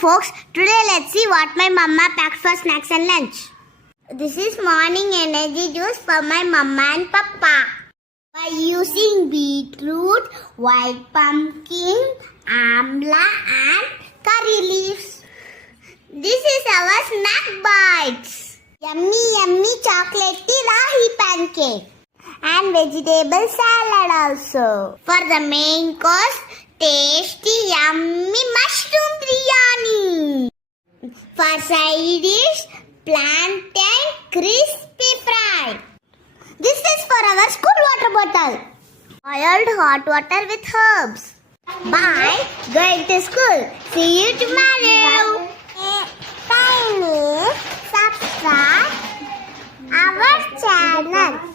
folks, today let's see what my mama packed for snacks and lunch. This is morning energy juice for my mama and papa. By using beetroot, white pumpkin, amla and curry leaves. This is our snack bites. Yummy yummy chocolatey rahi pancake. And vegetable salad also. For the main course, tasty yummy mushroom biryani. For side dish, plantain crispy fry. This is for our school water bottle. Boiled hot water with herbs. Bye. Going to school. See you tomorrow. Kindly subscribe our channel.